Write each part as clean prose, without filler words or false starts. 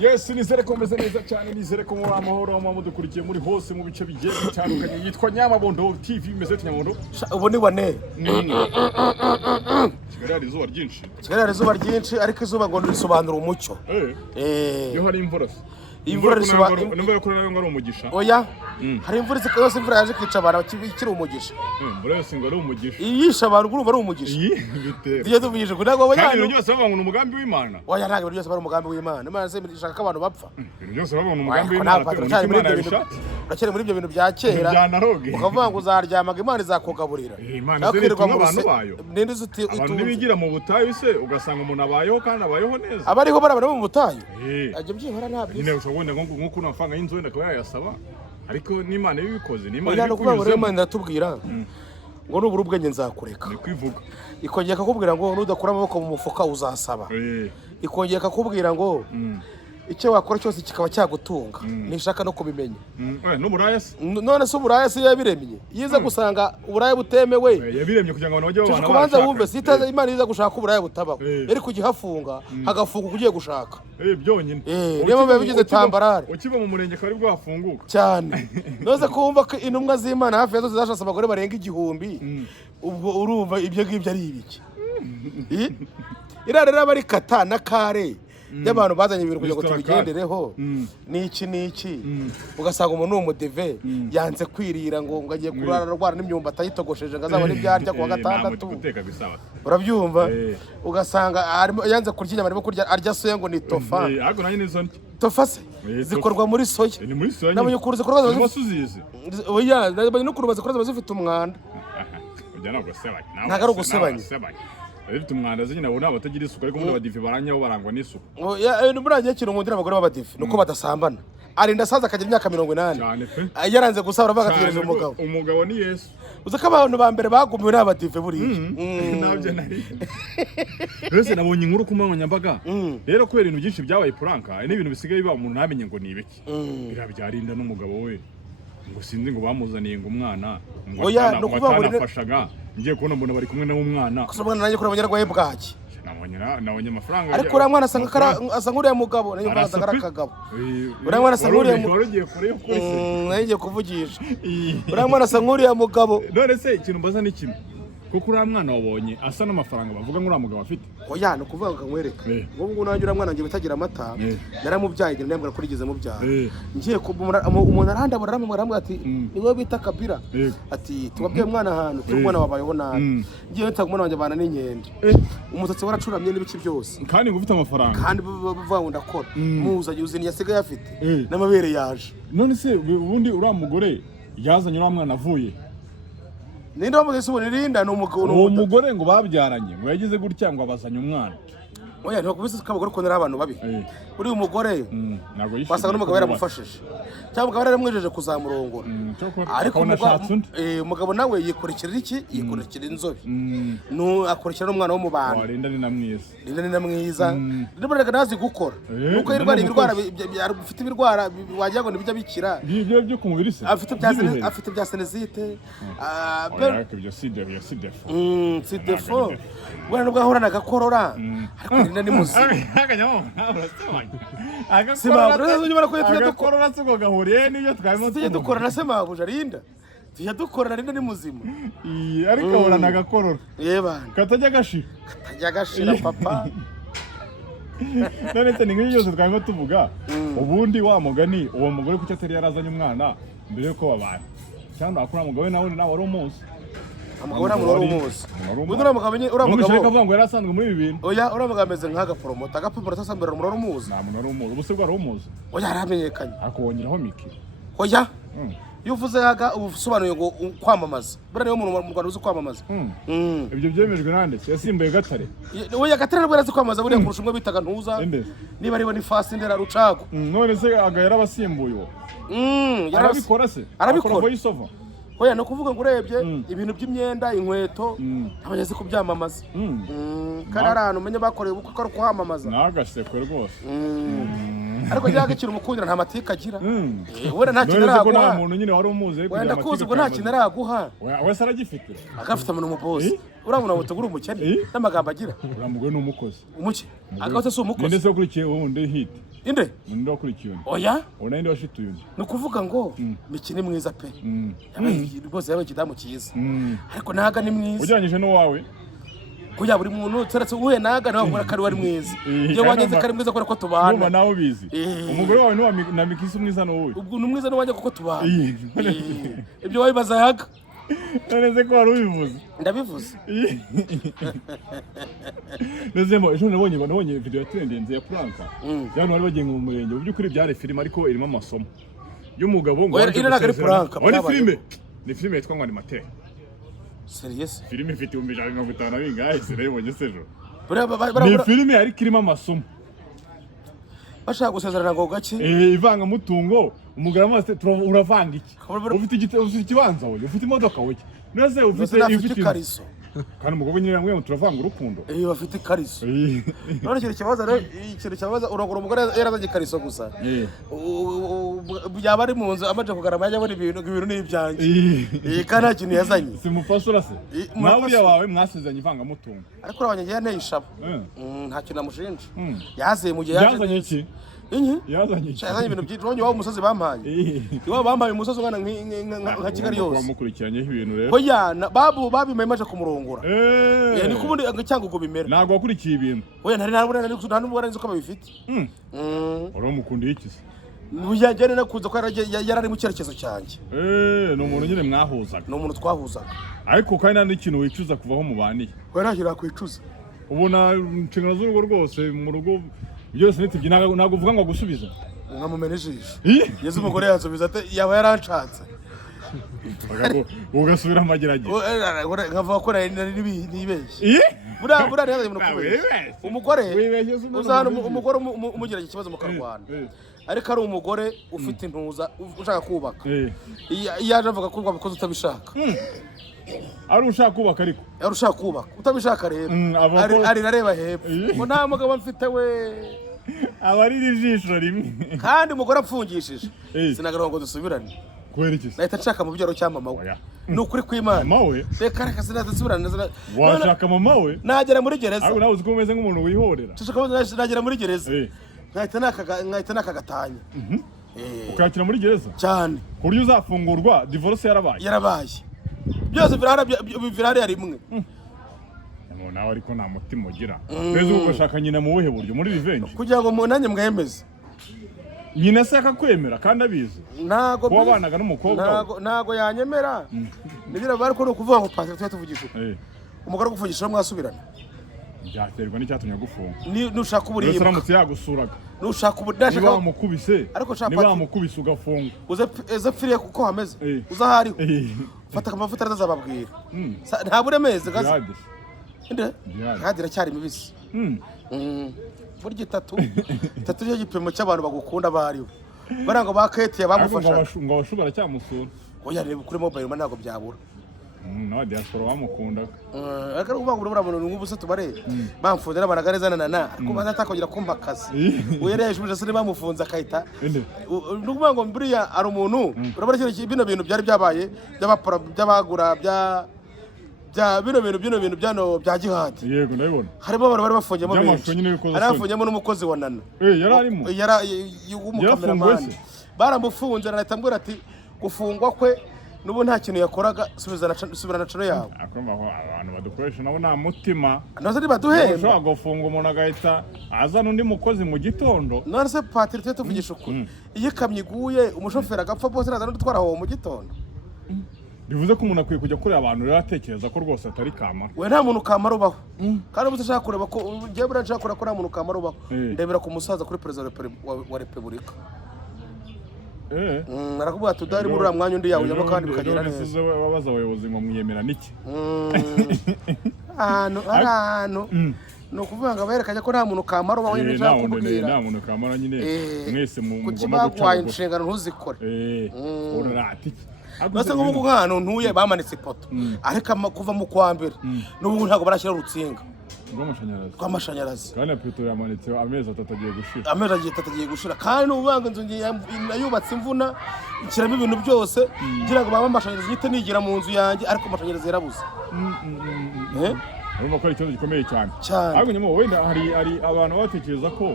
Yes, nizere ko meze neza cyane, nizere ko muba amahoro mudukurikiye muri hose mu bice bigiye bitandukanye. Yitwa Nyamabondo TV, meze Nyamabondo. Ubu ni wane. Kigali hari izuba ryinshi. Kigali hari izuba ryinshi ariko izuba ngo risobanura umucyo. Yo hari imvura. Imvura risobanura nimba yakora nayo ngari umugisha. Oya. Hari imvura yose imvura yaje kwica abantu kiri umugisha. Imvura yose ngo ari umugisha. Iyisha abantu urumva ari umugisha. Iyo tuvugije kugira ngo banyane. Ibintu byose bavuga ngo umugambi w'Imana. Oya ntabwo byose bari umugambi w'Imana. Imana se ishaka ko abantu bapfa. Ibintu byose bavuga ngo umugambi w'Imana. Urakere muri ibyo bintu bya kera. Ukavuga ngo uzaryamaga Imana izakugaburira. Imana izirirwa mu bantu bayo. Ninde uzuti abantu nibigira mu butayu se ugasanga umuntu abayeho kandi abayeho neza. Abariho barabana mu butayu. Ajye byihora ntabyo. Nyine ushobora ngo kuno amafaranga y'inzu wenda akaba yayasaba ariko n'Imana y'ibikoze n'Imana y'ibikoze Imana iratubwira ngo nubura ubwenge nzakureka ni kwivuga ikongera kakubwira ngo nudakura amaboko mu mufuka uzasaba ikongera kakubwira ngo icyo wakora cyose kikaba cyagutunga nishaka no kubimenya n'uburaya se none se uburaya se yabiremye yiza gusanga uburaya butemewe yabiremye kugira ngo abantu bajye babana kubanza wumve sitaza Imana yiza gushaka uburaya butabaho eri kugihafunga hagafunga kugiye gushaka byonyine niyo mpamvu yabigize tambarare ukiba mu murenge kari bwo hafunguka cyane noze kumva ko intumwa z'Imana hafi yazo zashasa abagore barenga 1000 ubwo urumva ibyo ngibyo ari ibiki irarera bari kata na kare y'abantu bazanye ibintu kugira ngo tubigendereho niki ugasanga umuntu n'umudeve yanze kwirira ngo agiye kurara n'imyumbati ayitogosheje ngo azabone ibyarya kuwa gatandatu urabyumva ugasanga yanze kurya inyama arimo kurya arya soya ngo ni tofa tofa se zikorwa muri soya namenye ukuntu zikorwa oya namenye n'ukuntu bazikorwa zifite umwanda ntabwo ari ugusebanya Ariko umwanda zina ubona batagira isuku ariko muri abadive baranyaho barangwa n'isuku. Nuburangiye kintu nkundira abagore b'abadive nuko badasambana. Arinda saza akagira imyaka 80. Yaranze gusabura bagategereje umugabo. Umugabo ni Yesu. Uza ko abantu ba mbere bagumiwe n'abadive buriye. Nabyo nari. Rese nabonye inkuru kumanywa nyambaga. Rero kubera ibintu byinshi byabaye pranka, n'ibintu bisigaye biba umuntu namenye ngo ni ibiki. Birabyarinda n'umugabo we. Ngo sinzi ngo bamuzaniye ngo umwana. Oya no kuvuga ngo nafashaga. Ngiye kubona mbona bari kumwe na umwana. Kusobana nanjye kuri abanyarwaye bwaki. Nabonye amafaranga. Ariko uriya mwana asa nk'uriya mugabo, nayo mwana asa nk'akagabo. Uriya mwana asa nk'uriya mugabo. Nagiye kuvugisha. Uriya mwana asa nk'uriya mugabo. None se ikintu mbaza ni kimwe. Kuko uriya mwana wabonye asa n'amafaranga bavuga ngo uriya mugabo afite. Oya no kuvuga ngo nkwereka. Ngo nanjye uriya mwana ngiye bitagira amata. Naramubyaye ngira ndembwa kurigeze mubyara. Ngiye umuntu arandabura aramubwira ati niwe bita Kabira. Ati tubabwiye umwana ahantu cy'umwana wabayeho nabi. Ngiye ntaga umwana wanjye bana n'inkende. Umusatsi waracuramye n'ibiki byose. Kandi ngo ufite amafaranga. Kandi bavuga ngo ndakora. Muza yuzini yasigaye afite. N'amabere yaje. None se ubundi uriya mugore yazanye uriya mwana avuye. Ninde wamugeze ubone rinda no umugabo uwo mugore ngo babyaranye ngo yagize gutya ngo abazanye umwana. Oya ntabwo bise kabagore ko nari abantu babi. Uri umugore basanga n'umugabo yaramufashije. Cyangwa umugabo yaramwejeje kuzamurongora. Ariko umugabo nawe yikurikira iki? Yikurikira inzobe. No akurikira n'umwana wo mu bantu. Rinda ni namwiza. Rinda ni namwiza. Ndibaraga nazi gukora. Nuko irwara ibirwara bifite ibirwara wagira ngo nibijya bikira. Ibyo byo kumubiri se. Afite bya senezite. Ibyo sidefo. Sidefo. Bwana nubwo ahorana gakorora. Ariko Rinda ni muzima. Simabura zonyuma ko yitwa dukorora tsugo gahuriye niyo twayimo dukora na Simabura Rinda. Tujya dukora Rinda ni muzima. Ariko ahorana gakorora. Yeba. Katajya gashira. Katajya gashira papa. None se ningiye yose twayimo tuvuga. Ubundi wa mugani uwo mugore kucyo atari yarazanye umwana mbere yuko babana. Cyangwa akora mugabo nawe wari umunsi. Amugabo namuro umuzi. Udura mugabo nye uramugabo. Umushaka avuga ngo yarasanzwe muri ibi bintu. Oya uramugabo ameze nkaga promoter. Agapromoter asambira umuro umuzi. Nta muntu ari umuzi. Ubuse bwa ari umuzi. Oya aramenyekanye. Akongeraho miki. Oya. Yuvuze yaga ubusobanuye ngo kwamamaza. Bura niyo muntu mu Rwanda uzi kwamamaza. Ibyo byemejwe nande yasimbuye Gatare. Oya Gatare nabwo yarazi kwamamaza buriya kurusha umwe bitaga ntuza. Niba ariwe ni fast ndera rucago. None se agahera abasimbuye uwo. Yarabikora se. Arabikora. Oya no kuvuga ngo urebye ibintu by'imyenda inkweto abageze kubyamamaza kandi arano menye bakoreye uko ko kuhamamaza nagasekwe rwose ariko yaga ikintu mukundira nta matika agira wera nta kintu araguha umuntu nyine wari umuzi ariko wenda kuzi ngo nta kintu araguha wese aragifite agafite umuntu mu boss uramuna butugura umukene n'amagambo agira uramugwe n'umukozi umuke agafite so umukozi ndetse ukurikiye wundi hit inde ninde wakurikiye undi oya ona ninde washituye undi ni ukuvuga ngo mikini mwiza pe rwose yabaye ikidamu cyiza ariko naga ni mwiza ugereranyije n'uwawe kuya buri muntu teretse uhuye naga nawe ubona ko ari wari mwiza iyo wageze kari mwiza kubera ko tubana numva nawe ubizi umugore wawe na mikisi mwiza n'uwe ubwo ni mwiza n'uwanjye kuko tubana ibyo wabibaza yaga none ko wari ubivuze ndabivuze nezemo ejo nabonye video yatrendinze ya Franka y'abantu bari bagiye mu murenge mu by'ukuri byari filime ariko irimo amasomo y'umugabo ngo ari Franka ni filime yitwa ngo Animateur serious filime ifite 150 bingahe sirayibonye sejo ni filime ariko irimo amasomo bashaka gusezerana ngo gake ivanga mutungo umugabo amaze uravanga iki ufite ikibanza wowe ufite imodoka wowe nese ufite ikariso kandi umugabo nyine yamwe turavanga urukundo bafite ikariso none ikintu cyabaza uragura umugore yarazanye ikariso gusa byaba ari mu nzu amaje kugarama yajya abona ibintu n'ibyanjye kandi nta kintu yazanye si mupasura se nawe uriya wawe mwasezeranye ivanga mutungo ariko urabanye yanteye ishaba nta kintu namushinja yazeye mu gihe yazanye iki yazanye ibintu byinshi wonye waba umusozi bampaye iwabo bampaye umusozi ungana nka Kigali yose wamukurikiranyeho ibintu rero oya babimaye maje kumurongora ni kubundi cyangwa uko bimera ntabwo wakurikiye ibintu oya nta n'ubwo nzi ko babifite wari umukundiye iki se ntujyane nakunze ko yarari mu cyerekezo cyanjye ni umuntu nyine mwahuzaga ni umuntu twahuzaga ariko kandi nta n'ikintu wicuza kuvaho mubaniye we nta kintu nakwicuza ubona inshingano z'urugo rwose mu rugo byose nitibye ntabwo uvuga ngo gusubiza nkamumena ijisho yeze umugore yansubiza ate yaba yaranshatse ugasubira amageragere nkavuga ko nibeshye buriya yazanye ibintu kubeshya umugore uzahana umugore umugerageje ikibazo mukarwana ariko ari umugore ufite intuza ushaka kubaka yaje avuga ko wabikoze utabishaka ari ushaka kubaka ariko ari ushaka kubaka utabishaka rero ari nareba hepfo ngo nta mugabo mfite we abarira ijisho rimwe kandi umugore apfungishije sinagaruka ngo dusubirane kubera iki nahita nshaka mu byaro cya mama we ni ukuri kw'Imana mama we reka reka sinadusubirane washaka mama we nagera muri gereza ariko nawe uzi ko umeze nk'umuntu wihorera nagera muri gereza nkahita nakagatanya ukakira muri gereza cyane ku buryo uzafungurwa divorce yarabaye byose virare ya rimwe nawe ariko nta mutima ugira mbese ugashaka nyina mu buhe buryo muri revenge kugira ngo nanjye mwemeze nyina se akakwemera kandi abizi ntago wabanaga n'umukobwa ntago yanyemera nigira bari ko no kuvuga ngo pastor tujye tuvugisha umugore gufungisha mwasubirana byaterwa n'icyatumye gufunga nushaka uburibwa uramutse yagusuraga nushaka ubudashaka niba wamukubise ariko niba wamukubise ugafunga uze pfiriye kuko hameze uzahariho fata amavuta azababwira nta buremeze gaze hadira cyari mibisi burya itatu cyo gipimo cy'abantu bagukunda bariwe baranga baketiye bamufasha ngo abashobora cyamusura oya reba kuri mobile man ntago byabura no diaspora wamukunda ariko ubwo bura muntu nk'ubuse tubare bamfunze n'abanagareza nana ariko bazatakongera kumpa akazi uyereje se bamufunze akahita n'ubwo ngo buriya ari umuntu urabona bino bintu byari byabaye by'abagura bya bino bintu byano bya jihad yego ndabibona harimo abantu bari bafungiyemo benshi arafungiyemo n'umukozi wa nana yararimo umukameramani baramufunze arahita ati gufungwa kwe nubu nta kintu yakoraga subira na cano yawe akomaho abantu badukoresha nabo nta mutima nazo ni baduhemba ushobora gufunga umuntu agahita azana undi mukozi mu gitondo none se patiri tujye tuvugisha ukuri iyo ikamyo iguye umushoferi agapfa bose nazana dutwara aho mu gitondo bivuze ko umuntu akwiye kujya kureba abantu rero atekereza ko rwose atari kamara we nta muntu kamara ubaho kandi ubu ushaka kureba ko ngiye buriya nshaka kureba ko nta muntu kamara ubaho ndebera ku musaza kuri perezida wa repubulika narakubwira ati udahari muri uriya mwanya undi yawujyamo kandi bikagera neza wabaza abayobozi ngo mwiyemera n'iki ahantu ni ukuvuga ngo berekanye ko nta muntu kamara ubaho nyine nshaka kubwira nta muntu kamara nyine mwese mugomba guca kuki inshingano ntuzikore urarata iki basa nk'ubu nk'ahantu ntuye bamanitse ipoto ariko kuva mu kwa mbere n'ubu ntabwo barashyira urutsinga rw'amashanyarazi kandi na peteroli yamanitse amezi atatu agiye gushira kandi n'ubanga inzu yubatse imvuna nshyiramo ibintu byose ngira ngo baba amashanyarazi nyite nigira mu nzu yanjye ariko amashanyarazi yarabuze urumva ko ari ikibazo gikomeye cyane ariko nyuma wenda hari abantu batekereza ko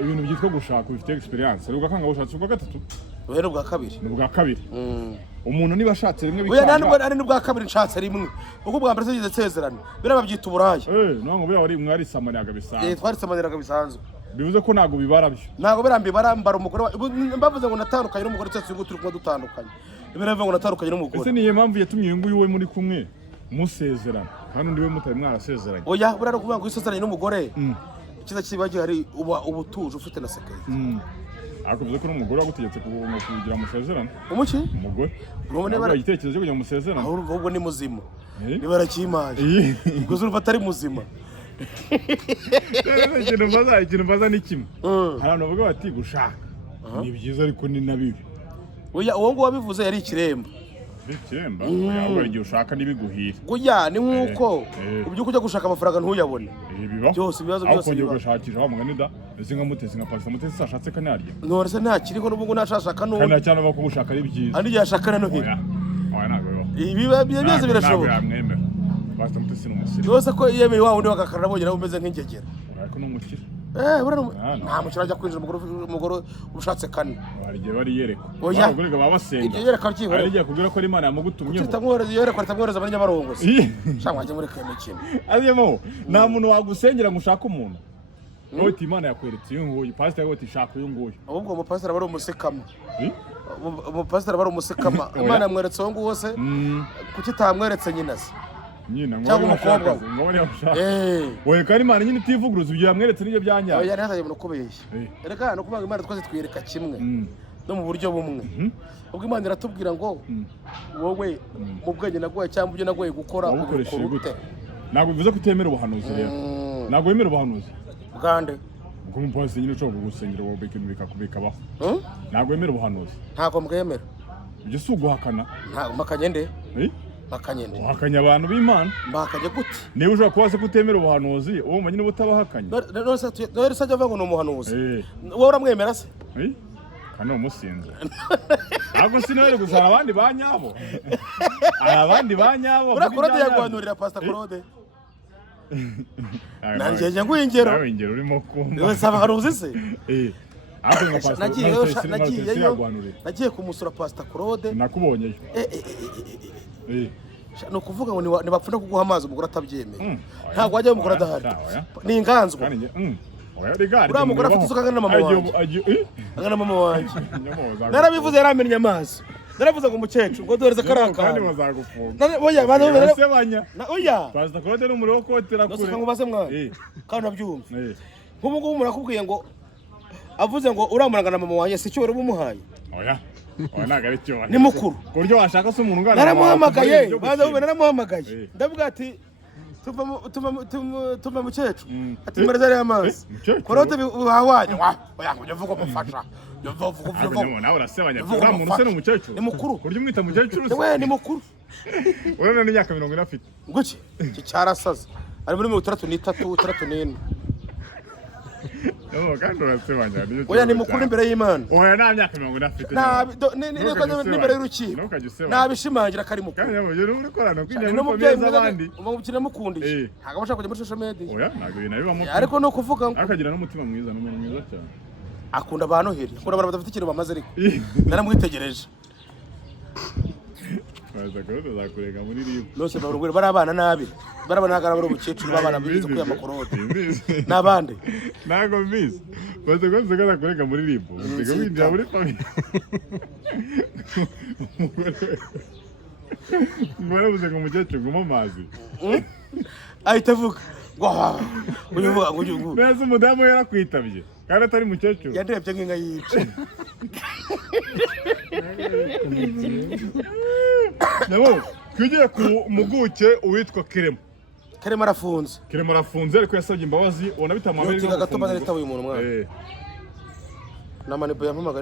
ibintu byitwa gushaka bifite experience ari ugakanga bushatse ubwa gatatu oya n'ubwa kabiri n'ubwa kabiri umuntu niba ashatse rimwe oya nani n'ubwa kabiri nshatse rimwe ubwo bwa mbere tugize sezerano birababyita uburaya no ngo bya wari mwari samaniraga bisanzwe twari samaniraga bisanzwe bivuze ko ntago bibara byo ntago birambibara mbara umugore mbavuze ngo natandukanye n'umugore cyose ngo turi kumwe dutandukanye biravuze ngo natandukanye n'umugore ese niyo mpamvu yatumye uyu nguyu we muri kumwe musezerana kandi undi we mutari mwarasezeranye oya buriya no kuvuga ngo isezeranye n'umugore ikiza kiba gihari uba ubutuje ufite na sekirite ariko bivuze ko n'umugore wagutegetse kugira musezerane umuki umugore urabona bara igitekerezo cyo kugira musezerane ahubwo ni muzima niba arakimaje ubwo zurumva atari muzima ikintu mbaza ni kimwe hari abantu bavuga bati gushaka ni byiza ariko ni na bibi oya uwo nguwo wabivuze yari ikiremba ikiremba ahubwo igihe ushaka n'ibiguhira oya ni nk'uko ubyuka ujya gushaka amafaranga ntuyabone byose ibibazo byose biba ugashakisha wa mugani da ese nka mutesi nka pasita mutesi sashatse kanarya none se ntakiriho n'ubwo nashashaka n'ubu kandi cyane bako gushaka ari byiza andi yashaka na noheli oya ntabwo biba byose birashoboka yamwemera pasita mutesi n'umusiri yose ko yemeye wa wundi wagakarara abonye nawe umeze nk'ingegera ariko n'umukire nta mukire ajya kwinjira umugore ushatse kane barigiye bariyereka oya abagore baba basenga ibyo yereka ryihora arigiye kubwira ko ari Imana yamugutumyeho yereka ritamwohereza abanyabarongo cyangwa ajye muri kemikino azemo nta muntu wagusengera ngo ushake umuntu wowe Imana yakweretse uyu nguyu pastor yawe ati shaka uyu nguyu ahubwo umupasiteri aba ari umusekama umupasiteri aba ari umusekama Imana yamweretse uwo nguwo se kuki itamweretse nyina se nyina cyangwa umukobwa we kandi Imana nyine itivuguruza ibyo yamweretse n'ibyo byanyara oya ntazaye umuntu ukubeshya reka no kuvuga Imana twese twiyereka kimwe no mu buryo bumwe ubwo Imana iratubwira ngo wowe mu bwenge naguhaye cyangwa ibyo naguhaye gukora ubikoresheje gute ntabwo bivuze ko utemera ubuhanuzi rero ntabwo wemera ubuhanuzi bwande ubwo umupasi nyine ushobora kugusengera wowe ikintu bikabaho ntabwo wemera ubuhanuzi ntabwo mbwemera ibyo si uguhakana ntabwo makanye nde makanyende uhakanya abantu b'Imana mbakanye gute niba ushobora kuba se kutemera ubuhanuzi uwo manyine ubutabahakanye none se ajya avuga ngo ni umuhanuzi wowe uramwemera se kandi umusinze ntabwo sinabere gusa hari abandi ba nyabo hari abandi ba nyabo uriya Claude yaguhanurira pastor Claude nanjye njya nguha ingero nawe ingero urimo kumva wese abahanuzi se nagiye kumusura pastor Claude nakubonyeyo ni ukuvuga ngo ntibapfuna kuguha amazi umugore atabyemeye ntabwo wajya umugore adahari ni inganzwa uriya mugore afite isuka angana na mama wanjye angana na mama wanjye narabivuze yaramenye amazi naravuze ngo umukecuru ngo duhereze kariya kantu oya pastor Claude ni umuriro wo kotera kure nasuka ngo baze mwana kandi nabyumva nk'ubu ngubu umuntu akubwiye ngo avuze ngo uramuranga na mama wanjye si cyo wari umuhaye oya ntabwo ari cyo ni mukuru ku buryo washaka se umuntu ungana naramuhamagaye naramuhamagaye ndavuga ati tuva mukecuru ati mpereza ariya amazi Claude wahwanye oya ngo ujye uvuga umufasha nawe urasebanya uriya muntu se ni umukecuru ni mukuru ku buryo umwita mukecuru we ni mukuru urabona n'imyaka 40 afite guki iki cyarasaze ari muri 63 64 kandi urasebanya oya ni mukuru imbere y'Imana oya nta myaka 40 afite n'imbere y'urukiko nabishimangira kari mukuru kandi uri gukorana kwinjira muri famille z'abandi umubukira mukundiye ntabwo bashaka kujya muri social media oya ntabwo ibintu bibamo ariko no kuvuga ngo akagira n'umutima mwiza n'umuntu mwiza cyane akunda abantu heri akunda abantu badafite ikintu bamaze ariko naramwitegereje baza Claude zakurega muri ribu nose barugure barabana nabi barabana nagara bari ubukecuru babana bize kuya makorode nabande nago mbizi baza Claude zakurega muri ribu usiga winjira muri famille ngora buze ngo umukecuru nguma amazi ahita avuga uvuga ngo neza umudamu yarakwitabye kandi atari mukecuru yandebye nk'inka yica nabo twigiye ku muguke uwitwa Kerema arafunze ariko yasabye imbabazi ubona bitamwamira gato bazahita uyu muntu mwana namanibo yampamagara